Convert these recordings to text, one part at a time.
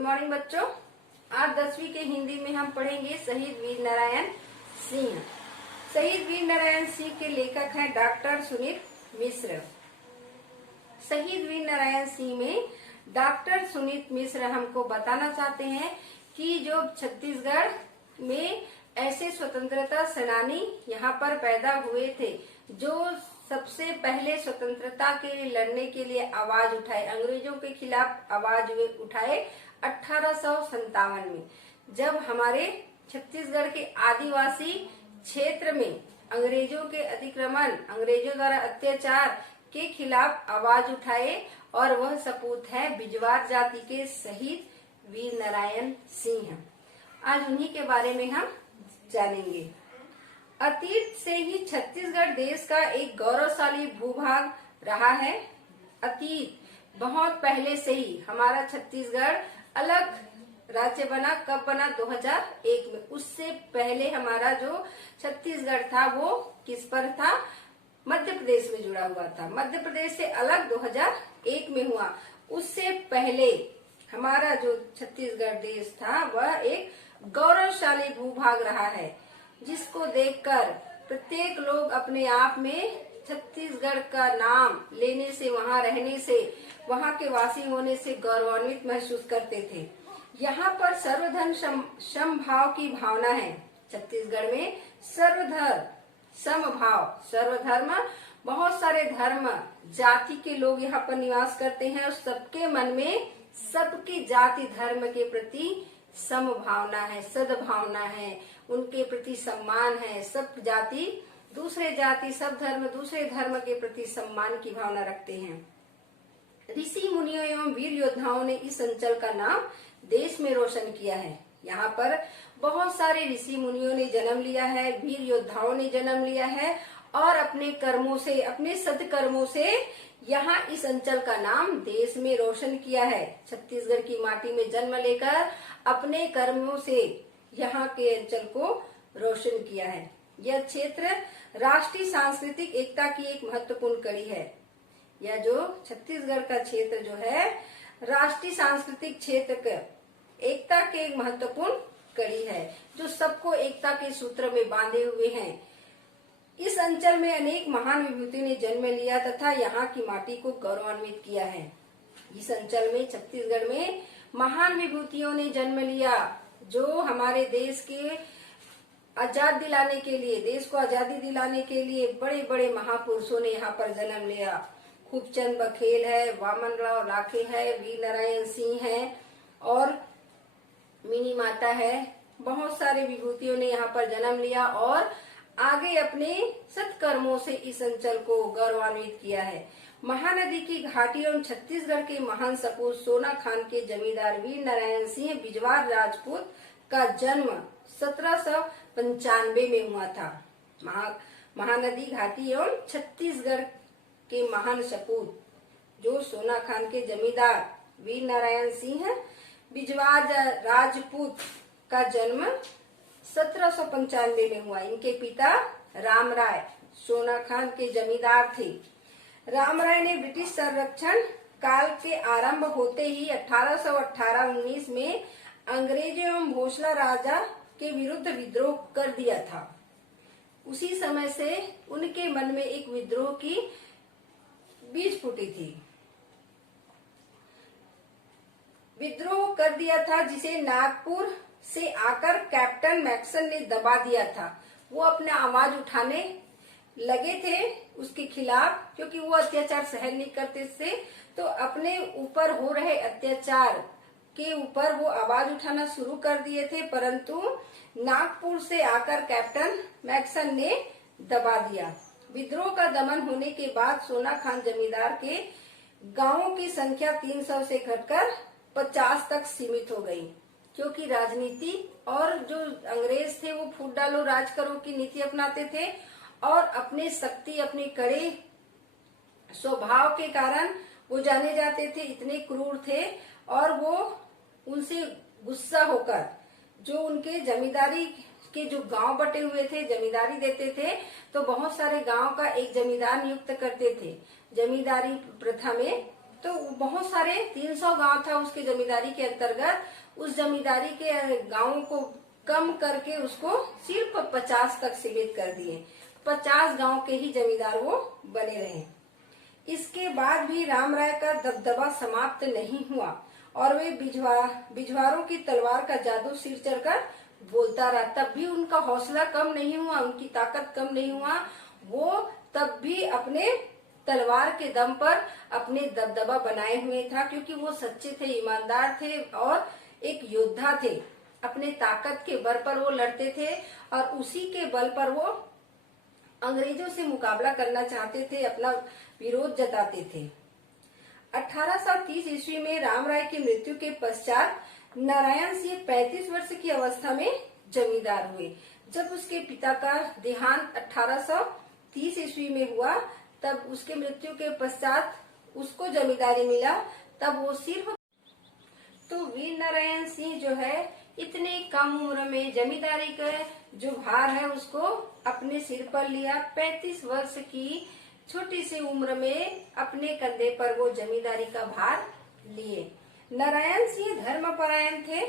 Morning बच्चों। आज 10वीं के हिंदी में हम पढ़ेंगे शहीद वीर नारायण सिंह। शहीद वीर नारायण सिंह के लेखक हैं डॉक्टर सुनीत मिश्र। शहीद वीर नारायण सिंह में डॉक्टर सुनीत मिश्र हमको बताना चाहते हैं कि जो छत्तीसगढ़ में ऐसे स्वतंत्रता सेनानी यहाँ पर पैदा हुए थे जो सबसे पहले स्वतंत्रता के लिए लड़ने के लिए आवाज उठाए, अंग्रेजों के खिलाफ आवाज उठाए 1857 में, जब हमारे छत्तीसगढ़ के आदिवासी क्षेत्र में अंग्रेजों के अतिक्रमण, अंग्रेजों द्वारा अत्याचार के खिलाफ आवाज उठाए। और वह सपूत है बिजवार जाति के शहीद वीर नारायण सिंह। आज उन्हीं के बारे में हम जानेंगे। अतीत से ही छत्तीसगढ़ देश का एक गौरवशाली भूभाग रहा है। अतीत बहुत पहले से ही हमारा छत्तीसगढ़ अलग राज्य बना। कब बना? 2001 में। उससे पहले हमारा जो छत्तीसगढ़ था वो किस पर था? मध्य प्रदेश में जुड़ा हुआ था। मध्य प्रदेश से अलग 2001 में हुआ। उससे पहले हमारा जो छत्तीसगढ़ देश था वह एक गौरवशाली भूभाग रहा है, जिसको देखकर प्रत्येक लोग अपने आप में छत्तीसगढ़ का नाम लेने से, वहाँ रहने से, वहाँ के वासी होने से गौरवान्वित महसूस करते थे। यहाँ पर सर्वधर्म समभाव की भावना है। छत्तीसगढ़ में सर्वधर्म समभाव, सर्वधर्म, बहुत सारे धर्म जाति के लोग यहाँ पर निवास करते हैं और सबके मन में सबकी जाति धर्म के प्रति समभावना है, सद्भावना है, उनके प्रति सम्मान है। सब जाति दूसरे जाति, सब धर्म दूसरे धर्म के प्रति सम्मान की भावना रखते हैं। ऋषि मुनियों एवं वीर योद्धाओं ने इस अंचल का नाम देश में रोशन किया है। यहाँ पर बहुत सारे ऋषि मुनियों ने जन्म लिया है, वीर योद्धाओं ने जन्म लिया है और अपने कर्मों से, अपने सत्कर्मों से यहाँ इस अंचल का नाम देश में रोशन किया है। छत्तीसगढ़ की माटी में जन्म लेकर अपने कर्मों से यहाँ के अंचल को रोशन किया है। यह क्षेत्र राष्ट्रीय सांस्कृतिक एकता की एक महत्वपूर्ण कड़ी है। यह जो छत्तीसगढ़ का क्षेत्र जो है राष्ट्रीय सांस्कृतिक क्षेत्र के एकता के एक महत्वपूर्ण कड़ी है, जो सबको एकता के सूत्र में बांधे हुए हैं। इस अंचल में अनेक महान विभूतियों ने जन्म लिया तथा यहाँ की माटी को गौरवान्वित किया है। इस अंचल में, छत्तीसगढ़ में महान विभूतियों ने जन्म लिया जो हमारे देश के आजाद दिलाने के लिए, देश को आजादी दिलाने के लिए बड़े बड़े महापुरुषों ने यहाँ पर जन्म लिया। खूबचंद बघेल है, वामनराव लाखे है, वीर नारायण सिंह है और मिनी माता है। बहुत सारे विभूतियों ने यहाँ पर जन्म लिया और आगे अपने सत्कर्मों से इस अंचल को गौरवान्वित किया है। महानदी की घाटी एवं छत्तीसगढ़ के महान सपूत सोना खान के जमींदार वीर नारायण सिंह बिजवार राजपूत का जन्म 1795 में हुआ था। महानदी घाटी एवं छत्तीसगढ़ के महान सपूत जो सोना खान के जमींदार वीर नारायण सिंह बिजवार राजपूत का जन्म 1795 में हुआ। इनके पिता राम राय सोना खान के जमींदार थे। राम राय ने ब्रिटिश संरक्षण काल के आरंभ होते ही 1818-19 में अंग्रेजों एवं भोसला राजा के विरुद्ध विद्रोह कर दिया था। उसी समय से उनके मन में एक विद्रोह की बीज फूटी थी, विद्रोह कर दिया था, जिसे नागपुर से आकर कैप्टन मैक्सन ने दबा दिया था। वो अपना आवाज उठाने लगे थे उसके खिलाफ, क्योंकि वो अत्याचार सहन नहीं करते थे। तो अपने ऊपर हो रहे अत्याचार के ऊपर वो आवाज उठाना शुरू कर दिए थे, परंतु नागपुर से आकर कैप्टन मैक्सन ने दबा दिया। विद्रोह का दमन होने के बाद सोना खान जमींदार के गांवों की संख्या 300 से घटकर 50 तक सीमित हो गई, क्योंकि राजनीति और जो अंग्रेज थे वो फूट डालो राज करो की नीति अपनाते थे और अपने शक्ति, अपने कड़े स्वभाव के कारण वो जाने जाते थे, इतने क्रूर थे। और वो उनसे गुस्सा होकर जो उनके जमींदारी के जो गांव बटे हुए थे, जमींदारी देते थे, तो बहुत सारे गांव का एक जमींदार नियुक्त करते थे। जमींदारी प्रथा में तो बहुत सारे 300 गांव था उसके जमींदारी के अंतर्गत। उस जमींदारी के गांवों को कम करके उसको सिर्फ 50 तक सीमित कर दिए। 50 गांव के ही जमींदार वो बने रहे। इसके बाद भी राम राय का दबदबा समाप्त नहीं हुआ और वे बिजवारों की तलवार का जादू सिर चढ़कर बोलता रहा। तब भी उनका हौसला कम नहीं हुआ, उनकी ताकत कम नहीं हुआ। वो तब भी अपने तलवार के दम पर अपने दबदबा बनाए हुए था, क्योंकि वो सच्चे थे, ईमानदार थे और एक योद्धा थे। अपने ताकत के बल पर वो लड़ते थे और उसी के बल पर वो अंग्रेजों से मुकाबला करना चाहते थे, अपना विरोध जताते थे। 1830 ईस्वी में राम राय की मृत्यु के पश्चात नारायण सिंह 35 वर्ष की अवस्था में जमींदार हुए। जब उसके पिता का देहांत 1830 ईस्वी में हुआ, तब उसके मृत्यु के पश्चात उसको जमींदारी मिला। तब वो सिर्फ तो वीर नारायण सिंह जो है इतने कम उम्र में जमींदारी का जो भार है उसको अपने सिर पर लिया। 35 वर्ष की छोटी सी उम्र में अपने कंधे पर वो जमींदारी का भार लिए। नारायण सिंह धर्मपरायण थे।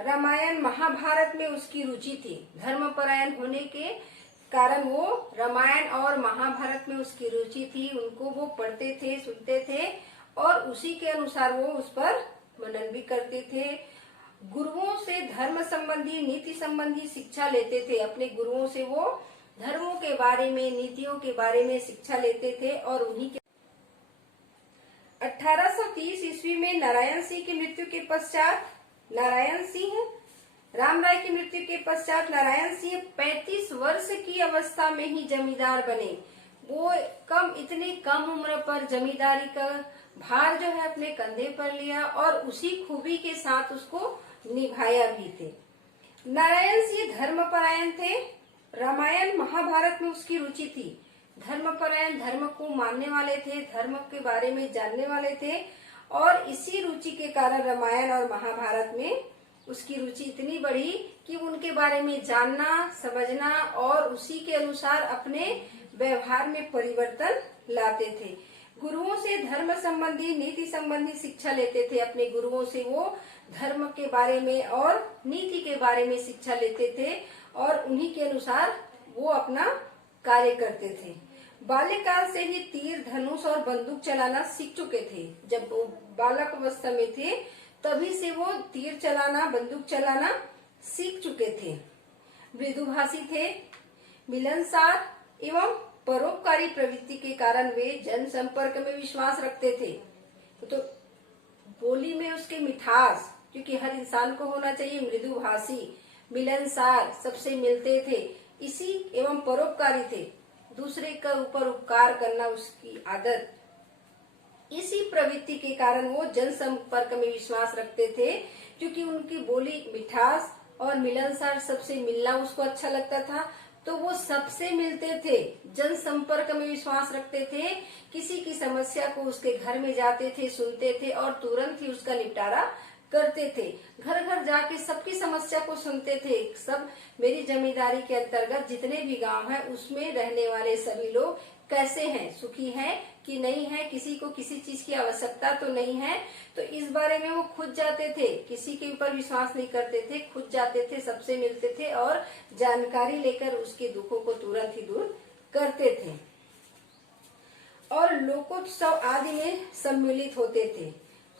रामायण महाभारत में उसकी रुचि थी। धर्मपरायण होने के कारण वो रामायण और महाभारत में उसकी रुचि थी। उनको वो पढ़ते थे, सुनते थे और उसी के अनुसार वो उस पर मनन भी करते थे। गुरुओं से धर्म संबंधी, नीति संबंधी शिक्षा लेते थे। अपने गुरुओं से वो धर्मों के बारे में, नीतियों के बारे में शिक्षा लेते थे और उन्हीं के 1830 ईस्वी में नारायण सिंह की मृत्यु के पश्चात राम राय की मृत्यु के पश्चात नारायण सिंह 35 वर्ष की अवस्था में ही जमींदार बने। वो इतनी कम उम्र पर जमींदारी का भार जो है अपने कंधे पर लिया और उसी खूबी के साथ उसको निभाया भी थे। नारायण सिंह धर्मपरायण थे। रामायण महाभारत में उसकी रुचि थी। धर्मपरायण, धर्म को मानने वाले थे, धर्म के बारे में जानने वाले थे और इसी रुचि के कारण रामायण और महाभारत में उसकी रुचि इतनी बढ़ी कि उनके बारे में जानना, समझना और उसी के अनुसार अपने व्यवहार में परिवर्तन लाते थे। गुरुओं से धर्म संबंधी, नीति संबंधी शिक्षा लेते थे। अपने गुरुओं से वो धर्म के बारे में और नीति के बारे में शिक्षा लेते थे और उन्हीं के अनुसार वो अपना कार्य करते थे। बाल्यकाल से ही तीर, धनुष और बंदूक चलाना सीख चुके थे। जब वो बालक अवस्था में थे तभी से वो तीर चलाना, बंदूक चलाना सीख चुके थे। मृदुभाषी थे। मिलनसार एवं परोपकारी प्रवृत्ति के कारण वे जन संपर्क में विश्वास रखते थे। तो बोली में उसके मिठास, क्योंकि हर इंसान को होना चाहिए, मृदुभाषी, मिलनसार, सबसे मिलते थे, इसी एवं परोपकारी थे। दूसरे के ऊपर उपकार करना उसकी आदत, इसी प्रवृत्ति के कारण वो जन संपर्क में विश्वास रखते थे। क्योंकि उनकी बोली मिठास और मिलनसार, सबसे मिलना उसको अच्छा लगता था, तो वो सबसे मिलते थे, जन संपर्क में विश्वास रखते थे। किसी की समस्या को उसके घर में जाते थे, सुनते थे और तुरंत ही उसका निपटारा करते थे। घर घर जाके सबकी समस्या को सुनते थे। सब मेरी जमींदारी के अंतर्गत जितने भी गांव हैं उसमें रहने वाले सभी लोग कैसे हैं, सुखी हैं कि नहीं है, किसी को किसी चीज की आवश्यकता तो नहीं है। तो इस बारे में वो खुद जाते थे, किसी के ऊपर विश्वास नहीं करते थे, खुद जाते थे, सबसे मिलते थे और जानकारी लेकर उसके दुखों को तुरंत ही दूर करते थे। और लोकोत्सव आदि में सम्मिलित होते थे।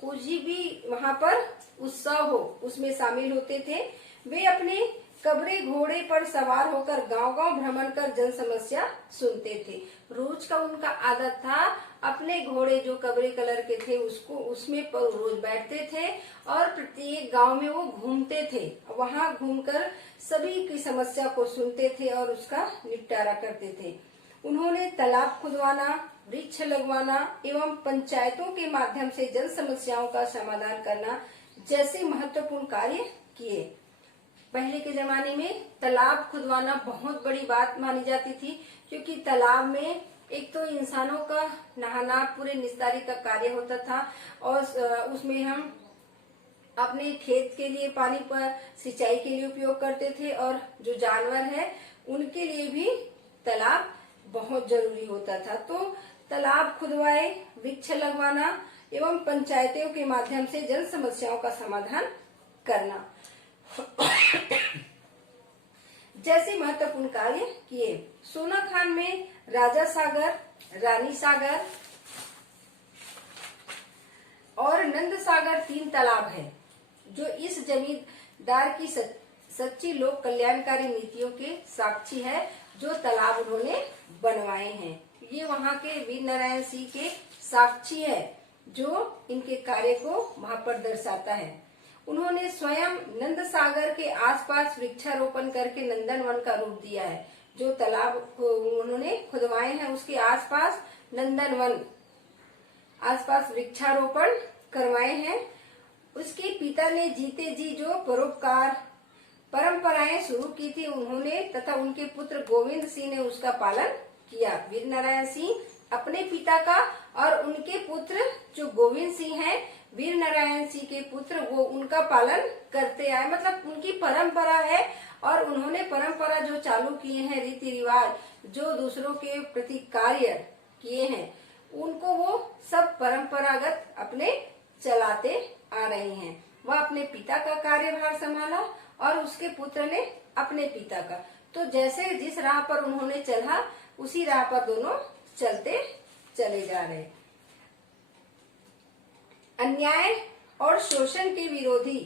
कुछ भी वहाँ पर उत्सव हो उसमें शामिल होते थे। वे अपने कबरे घोड़े पर सवार होकर गांव-गांव भ्रमण कर जन समस्या सुनते थे। रोज का उनका आदत था, अपने घोड़े जो कबरे कलर के थे उसमें पर रोज बैठते थे और प्रत्येक गांव में वो घूमते थे। वहां घूमकर सभी की समस्या को सुनते थे और उसका निपटारा करते थे। उन्होंने तालाब खुदवाना, वृक्ष लगवाना एवं पंचायतों के माध्यम से जन समस्याओं का समाधान करना जैसे महत्वपूर्ण कार्य किए। पहले के जमाने में तालाब खुदवाना बहुत बड़ी बात मानी जाती थी, क्योंकि तालाब में एक तो इंसानों का नहाना, पूरे निस्तारी का कार्य होता था और उसमें हम अपने खेत के लिए पानी पर सिंचाई के लिए उपयोग करते थे और जो जानवर है उनके लिए भी तालाब बहुत जरूरी होता था। तो तालाब खुदवाए, वृक्ष लगवाना एवं पंचायतों के माध्यम से जन समस्याओं का समाधान करना जैसे महत्वपूर्ण कार्य किए। सोनाखान में राजा सागर, रानी सागर और नंद सागर 3 तालाब है, जो इस जमींदार की सच्ची लोक कल्याणकारी नीतियों के साक्षी है, जो तालाब उन्होंने बनवाए हैं। ये वहाँ के वीर नारायण सिंह के साक्षी है, जो इनके कार्य को वहाँ पर दर्शाता है। उन्होंने स्वयं नंद सागर के आसपास वृक्षारोपण करके नंदनवन का रूप दिया है। जो तालाब उन्होंने खुदवाए हैं उसके आसपास नंदनवन, आसपास वृक्षारोपण करवाए हैं। उसके पिता ने जीते जी जो परोपकार परंपराएं शुरू की थी उन्होंने तथा उनके पुत्र गोविंद सिंह ने उसका पालन किया। वीर नारायण सिंह अपने पिता का और उनके पुत्र जो गोविंद सिंह हैं, वीर नारायण सिंह के पुत्र, वो उनका पालन करते आए, मतलब उनकी परंपरा है। और उन्होंने परंपरा जो चालू किए हैं, रीति रिवाज जो दूसरों के प्रति कार्य किए हैं, उनको वो सब परंपरागत अपने चलाते आ रहे हैं। वह अपने पिता का कार्यभार संभाला और उसके पुत्र ने अपने पिता का। तो जैसे जिस राह पर उन्होंने चला उसी राह पर दोनों चलते चले जा रहे। अन्याय और शोषण के विरोधी